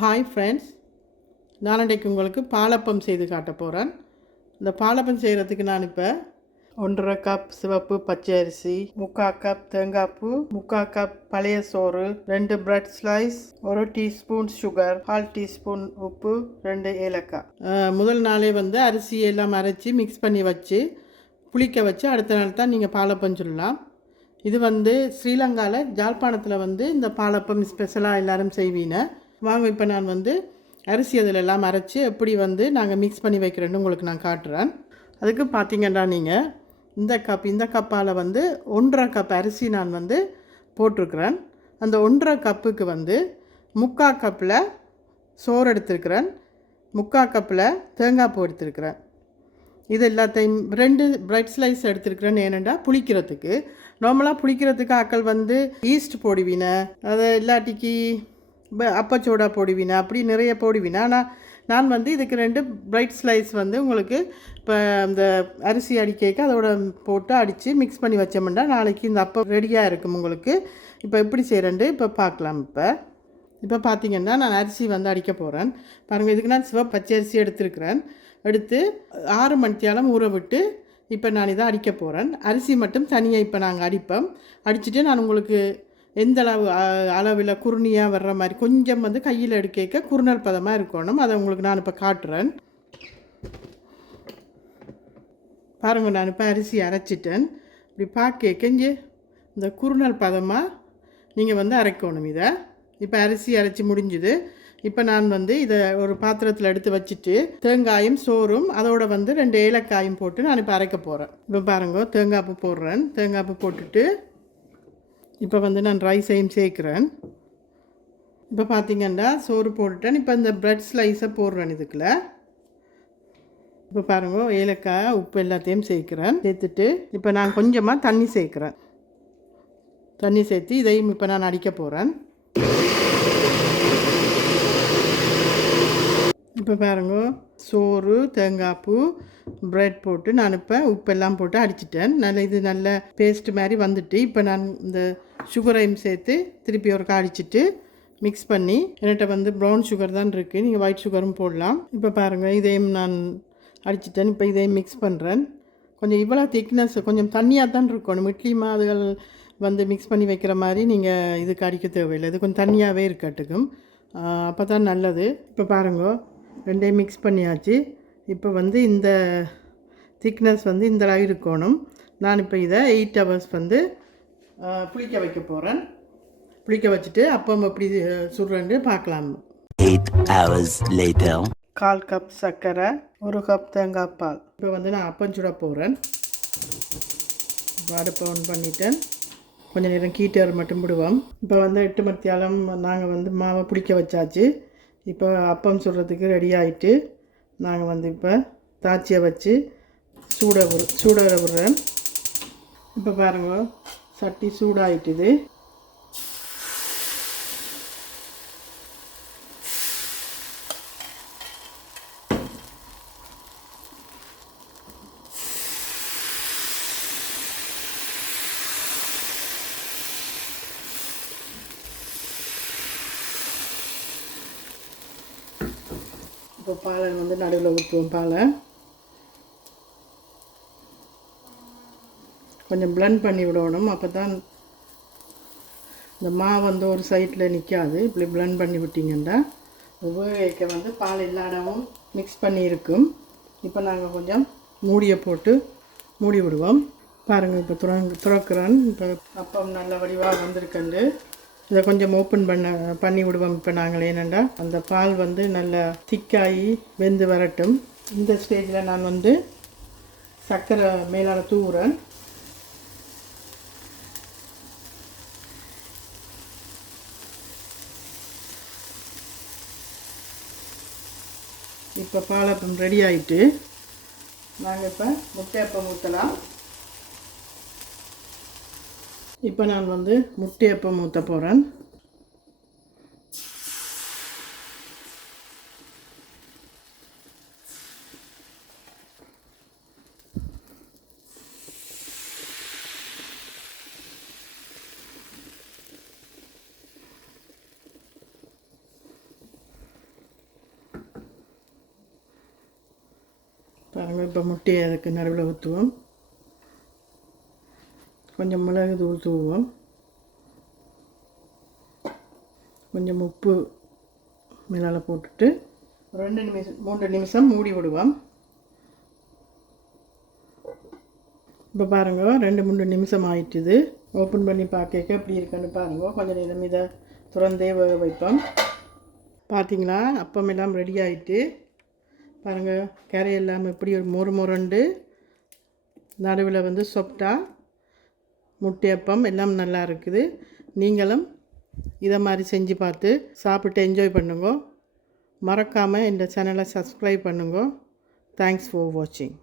Hi friends, நான் இன்றைக்கு உங்களுக்கு பாலப்பம் செய்து காட்ட போகிறேன். இந்த பாலப்பம் செய்கிறதுக்கு நான் இப்போ 1.5 கப் சிவப்பு பச்சை அரிசி, 3/4 கப் தேங்காய்ப்பூ, 3/4 கப் பழைய சோறு, 2 bread slice, 1 teaspoon sugar, 1/2 teaspoon உப்பு, 2 ஏலக்காய். முதல் நாளே வந்து அரிசி எல்லாம் அரைச்சி மிக்ஸ் பண்ணி வச்சு புளிக்க வச்சு அடுத்த நாள் தான் நீங்கள் பாலப்பம் சொல்லலாம். இது வந்து ஸ்ரீலங்காவில் ஜாழ்ப்பாணத்தில் வந்து இந்த பாலப்பம் ஸ்பெஷலாக எல்லோரும் செய்வீங்க. வாங்க, இப்போ நான் வந்து அரிசி அதில் எல்லாம் அரைச்சி எப்படி வந்து நாங்கள் மிக்ஸ் பண்ணி வைக்கிறேன்னு உங்களுக்கு நான் காட்டுறேன். அதுக்கு பார்த்தீங்கன்னா நீங்கள் இந்த கப்பால் வந்து 1.5 கப் அரிசி நான் வந்து போட்டிருக்கிறேன். அந்த 1.5 கப்புக்கு வந்து 3/4 கப்பில் சோறு எடுத்துருக்கிறேன், 3/4 கப்பில் தேங்காய் பூ எடுத்துருக்கிறேன். இது எல்லாத்தையும் 2 பிரெட் ஸ்லைஸ் எடுத்துருக்கிறேன். ஏனெண்டா புளிக்கிறதுக்கு நார்மலாக புளிக்கிறதுக்கு ஆக்கள் வந்து ஈஸ்ட் போடுவீன, அதை இல்லாட்டிக்கு அப்பச்சோடா போடுவீனா, அப்படி நிறைய போடுவீனா. ஆனால் நான் வந்து இதுக்கு 2 பிரைட் ஸ்லைஸ் வந்து உங்களுக்கு இப்போ இந்த அரிசி அடிக்க அதோட போட்டு அடித்து மிக்ஸ் பண்ணி வச்சோம்னா நாளைக்கு இந்த அப்பம் ரெடியாக இருக்கும் உங்களுக்கு. இப்போ எப்படி செய்கிறேன்ட்டு இப்போ பார்க்கலாம். இப்போ பார்த்தீங்கன்னா நான் அரிசி வந்து அடிக்க போகிறேன். பாருங்கள், இதுக்கு நான் சிவப்பு பச்சை அரிசி எடுத்துருக்கிறேன். எடுத்து 6 மணித்தியாலம் ஊற விட்டு இப்போ நான் இதை அடிக்க போகிறேன். அரிசி மட்டும் தனியாக இப்போ நாங்கள் அடிப்போம். அடிச்சுட்டு நான் உங்களுக்கு எந்த அளவில் குருணியாக வர்ற மாதிரி கொஞ்சம் வந்து கையில் எடுக்க குறுநல் பதமாக இருக்கணும். அதை உங்களுக்கு நான் இப்போ காட்டுறேன். பாருங்கள், நான் இப்போ அரிசி அரைச்சிட்டேன். இப்படி பார்க்க இந்த குறுநல் பதமாக நீங்கள் வந்து அரைக்கணும். இதை இப்போ அரிசி அரைச்சி முடிஞ்சுது. இப்போ நான் வந்து இதை ஒரு பாத்திரத்தில் எடுத்து வச்சுட்டு தேங்காயும் சோறும் அதோட வந்து 2 ஏலக்காயும் போட்டு நான் இப்போ அரைக்க போகிறேன். இப்போ பாருங்கள், தேங்காய் பூ போடுறேன். தேங்காய் பூ போட்டுட்டு இப்போ வந்து நான் ரைஸையும் சேர்க்குறேன். இப்போ பார்த்தீங்கன்னா சோறு போட்டுட்டேன். இப்போ இந்த பிரெட் ஸ்லைஸை போடுறேன் இதுக்குள்ள. இப்போ பாருங்கள், ஏலக்காய் உப்பு எல்லாத்தையும் சேர்க்குறேன். சேர்த்துட்டு இப்போ நான் கொஞ்சமாக தண்ணி சேர்க்குறேன். தண்ணி சேர்த்து இதையும் இப்போ நான் அடிக்க போகிறேன். இப்போ பாருங்க, சோறு, தேங்காய் பூ, பிரெட் போட்டு நான் இப்போ உப்பெல்லாம் போட்டு அடிச்சிட்டேன். இது நல்ல பேஸ்ட் மாதிரி வந்துட்டு இப்போ நான் இந்த சுகரையும் சேர்த்து திருப்பி ஒரு அடிச்சிட்டு மிக்ஸ் பண்ணி, என்கிட்ட வந்து ப்ரௌன் சுகர் தான் இருக்குது, நீங்கள் ஒயிட் சுகரும் போடலாம். இப்போ பாருங்கள், இதையும் நான் அடிச்சிட்டேன். இப்போ இதையும் மிக்ஸ் பண்ணுறேன். கொஞ்சம் இவ்வளோ திக்னஸ் கொஞ்சம் தண்ணியாக தான் இருக்கணும். இட்லி மாதுகள் வந்து மிக்ஸ் பண்ணி வைக்கிற மாதிரி நீங்கள் இதுக்கு அடிக்க தேவையில்லை. இது கொஞ்சம் தண்ணியாகவே இருக்கட்டுக்கும், அப்போ தான் நல்லது. இப்போ பாருங்கள், 2 மிக்ஸ் பண்ணியாச்சு. இப்போ வந்து இந்த திக்னஸ் வந்து இந்த அளவு இருக்கணும். நான் இப்போ இதை 8 ஹவர்ஸ் வந்து புளிக்க வைக்க போகிறேன். புளிக்க வச்சுட்டு அப்பம் எப்படி சுடுறேன்னு பார்க்கலாம். 8 hours later. 1/4 கப் சர்க்கரை, 1 கப் தேங்காய் பால். இப்போ வந்து நான் அப்பம் சுட போகிறேன். அடுப்பை ஆன் பண்ணிட்டேன். கொஞ்சம் நேரம் கீட்டர் மட்டும் விடுவோம். இப்போ வந்து 8 மணித்தியாலம் நாங்கள் வந்து மாவை புளிக்க வச்சாச்சு. இப்போ அப்பம் சுடுறதுக்கு ரெடி ஆகிட்டு நாங்கள் வந்து இப்போ தாச்சியை வச்சு சூட விடுறேன். இப்போ பாருங்கள், சட்டி சூடாகிட்டுது. இப்போ பாலை வந்து நடுவில் ஊற்றுவோம். பாலை கொஞ்சம் பிளெண்ட் பண்ணி விடணும். அப்போ தான் இந்த மாவு வந்து ஒரு சைடில் நிற்காது. இப்படி பிளெண்ட் பண்ணி விட்டிங்கன்னா உபயோகிக்க வந்து பால் எல்லா இடமும் மிக்ஸ் பண்ணி இருக்கும். இப்போ நாங்கள் கொஞ்சம் மூடியை போட்டு மூடி விடுவோம். பாருங்கள், இப்போ துறக்கிறேன். இப்போ அப்பம் நல்ல வடிவாக வந்திருக்கண்டு இதை கொஞ்சம் ஓப்பன் பண்ணி விடுவோம். இப்போ நாங்கள் ஏனெண்டா அந்த பால் வந்து நல்லா திக்காகி வெந்து வரட்டும். இந்த ஸ்டேஜில் நான் வந்து சர்க்கரை மேலால் தூவுறேன். இப்போ பாலப்பம் ரெடி ஆகிட்டு நாங்கள் இப்போ முட்டையப்பம் ஊற்றலாம். இப்போ நான் வந்து முட்டையப்பம் ஊற்ற போகிறேன். பாருங்கள், இப்போ முட்டையை அதுக்கு நடுவில் ஊற்றுவோம். கொஞ்சம் மிளகு தூள் தூவோம். கொஞ்சம் உப்பு மேலால் போட்டுட்டு 3 நிமிஷம் மூடி விடுவோம். இப்போ பாருங்கள், 2-3 நிமிஷம் ஆயிட்டுது. ஓப்பன் பண்ணி பார்க்க எப்படி இருக்குன்னு பாருங்கள். கொஞ்சம் நேரம் இதை திறந்தே வேக வைப்போம். பார்த்தீங்களா, அப்பம் எல்லாம் ரெடி ஆகிட்டு பாருங்கள். கரை எல்லாம் எப்படி ஒரு மொறுண்டு நடுவில் வந்து சொப்டா முட்டை அப்பம் எல்லாம் நல்லா இருக்குது. நீங்களும் இதை மாதிரி செஞ்சு பார்த்து சாப்பிட்டு என்ஜாய் பண்ணுங்க. மறக்காமல் இந்த சேனலை சப்ஸ்கிரைப் பண்ணுங்க. தேங்க்ஸ் ஃபார் வாட்சிங்.